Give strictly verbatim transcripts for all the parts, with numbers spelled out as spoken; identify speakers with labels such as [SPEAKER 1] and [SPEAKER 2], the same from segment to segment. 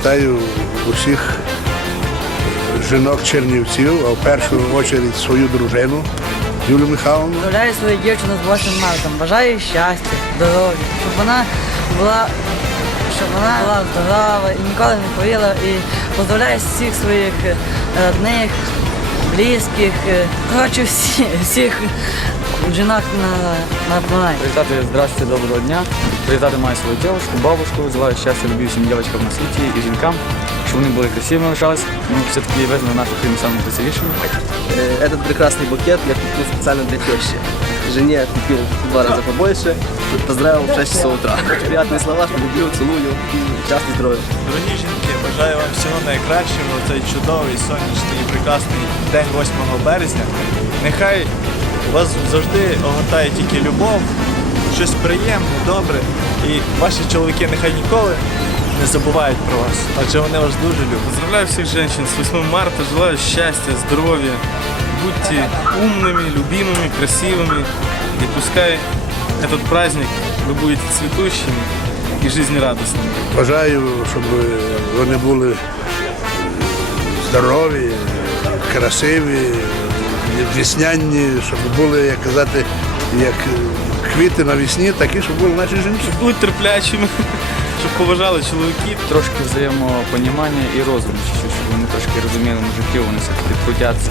[SPEAKER 1] вітаю усіх жінок Чернівців, а в першу чергу свою дружину Юлію Михайловну.
[SPEAKER 2] Поздравляю свою дівчину з восьмим марта. Бажаю щастя, здоров'я, щоб вона була, щоб вона була здорова і ніколи не хворіла. І поздравляю всіх своїх родних, близьких, коротше, всі, всіх жінок на, на планеті.
[SPEAKER 3] Привітати, здравствуйте, доброго дня. Привітати маю свою дівчинку, бабушку. Желаю щастя, любви всім дівчаткам на світі і жінкам, щоб вони були красивими лишались. Ну, все-таки визнано нашу країну самими красивішими.
[SPEAKER 4] Этот прекрасный букет я купил специально для тещи. Жене купил в два раза побольше. Поздравил в шесть часов утра. Приятные слова, что люблю, целую и часто здоровья.
[SPEAKER 5] Дорогі жінки, бажаю вам всього найкращого в цей чудовий, сонячний і прекрасний день восьмого березня. Нехай вас завжди огортає тільки любов, щось приємне, добре. І ваші чоловіки нехай ніколи не забувають про вас, адже вони вас дуже люблять.
[SPEAKER 6] Поздравляю всех женщин с восьмым марта, желаю счастья, здоровья, будьте умными, любимыми, красивыми, и пускай этот праздник вы будете цветущими и жизнерадостными.
[SPEAKER 1] Бажаю, щоб вони були здорові, красиві, весняні, щоб були, як казати, як квіти навесні, такі, щоб були наші жінки.
[SPEAKER 6] Щоб були терплячими, щоб поважали чоловіків.
[SPEAKER 3] Трошки взаємопонімання і розуму, чуть-чуть, щоб вони трошки розуміли мужиків, вони все-таки крутяться.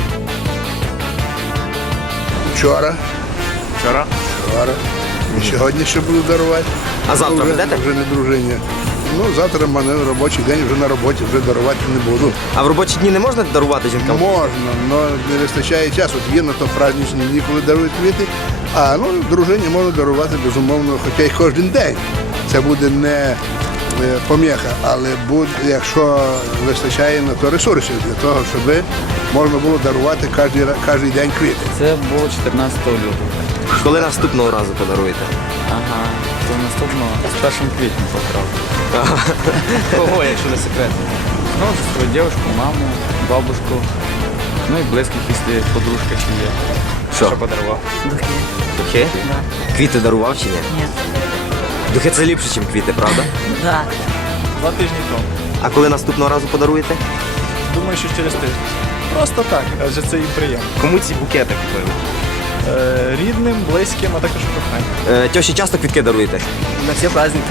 [SPEAKER 1] Вчора.
[SPEAKER 7] Вчора?
[SPEAKER 1] Вчора. І сьогодні ще буду дарувати.
[SPEAKER 7] А завтра
[SPEAKER 1] Ну, вже,
[SPEAKER 7] будете?
[SPEAKER 1] вже не дружині. Ну, завтра в мене робочий день, вже на роботі, вже дарувати не буду.
[SPEAKER 7] А в робочі дні не можна дарувати жінкам?
[SPEAKER 1] Можна, але не вистачає часу. От є на то праздничні дні, коли дарують квіти. А ну, дружині можна дарувати, безумовно, хоча й кожен день. Це буде не е, поміха, але буде, якщо вистачає на то ресурсів для того, щоб можна було дарувати кожен, кожен день квіти.
[SPEAKER 3] Це було чотирнадцятого лютого.
[SPEAKER 7] Коли наступного разу подаруєте?
[SPEAKER 3] Ага, то наступного з першим квітня потрапив. Кого, якщо не секрет? Ну, свою дівчинку, маму, бабушку, ну і близьких, якщо подружка ще є.
[SPEAKER 7] Що?
[SPEAKER 3] Що подарував?
[SPEAKER 2] Духи.
[SPEAKER 7] Духи?
[SPEAKER 2] Да.
[SPEAKER 7] Квіти дарував чи ні?
[SPEAKER 2] Ні.
[SPEAKER 7] Духи це ліпше, ніж квіти, правда?
[SPEAKER 2] Да.
[SPEAKER 5] Два тижні тому.
[SPEAKER 7] А коли наступного разу подаруєте?
[SPEAKER 5] Думаю, що через тиждень. Просто так, адже це їм приємно.
[SPEAKER 7] Кому ці букети купили?
[SPEAKER 5] Е, рідним, близьким, а також коханням.
[SPEAKER 7] Е, тьоші часто квітки даруєте?
[SPEAKER 4] На все праздники.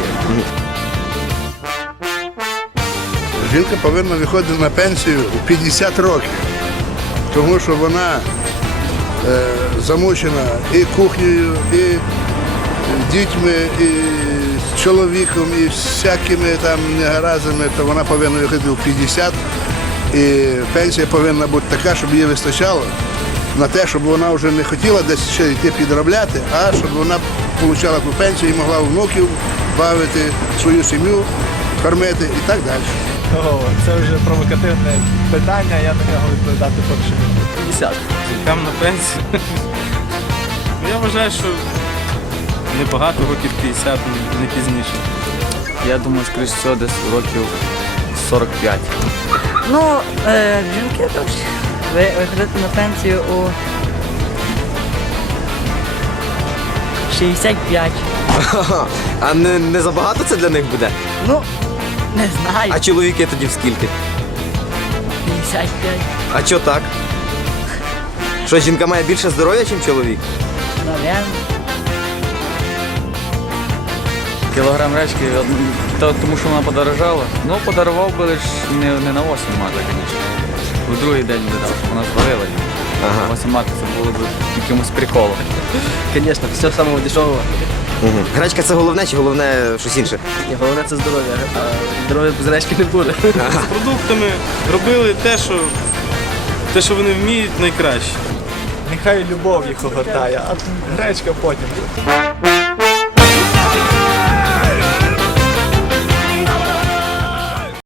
[SPEAKER 1] Жінка повинна виходити на пенсію у п'ятдесят років, тому що вона е, замучена і кухнею, і дітьми, і чоловіком, і всякими там негараздами, то вона повинна виходити у п'ятдесят. І пенсія повинна бути така, щоб їй вистачало на те, щоб вона вже не хотіла десь ще йти підробляти, а щоб вона отримала ту пенсію і могла внуків бавити, свою сім'ю кормити і так далі.
[SPEAKER 5] О, це вже провокативне питання, я на нього відповідати поки що не буду.
[SPEAKER 4] пятьдесят.
[SPEAKER 6] Жінкам на пенсію. Ну, я вважаю, що небагато, років п'ятдесят, не пізніше.
[SPEAKER 3] Я думаю, скоріш всього, десь років сорок п'ять.
[SPEAKER 2] Ну, е, жінки тож ви виходити на пенсію у шістдесят п'ять.
[SPEAKER 7] А не, не забагато це для них буде?
[SPEAKER 2] Ну, не знаю.
[SPEAKER 7] А чоловіки тоді в скільки?
[SPEAKER 2] п'ятдесят п'ять.
[SPEAKER 7] А чого так? Що, жінка має більше здоров'я, ніж чоловік?
[SPEAKER 2] Наверно.
[SPEAKER 3] Кілограм речки, од- то- тому що вона подорожала. Ну, подарував би лише не, не на восьмий марта, звісно. У другий день би дав, вона зварила.
[SPEAKER 7] Ага.
[SPEAKER 3] восьмий марта це було б якимось приколом.
[SPEAKER 4] Конечно, все самого дешевого.
[SPEAKER 7] Угу. Гречка це головне чи головне щось інше?
[SPEAKER 4] І головне це здоров'я, а здоров'я без речки не буде.
[SPEAKER 6] З продуктами робили те, що, те, що вони вміють найкраще.
[SPEAKER 5] Нехай любов їх огортає, а гречка потім.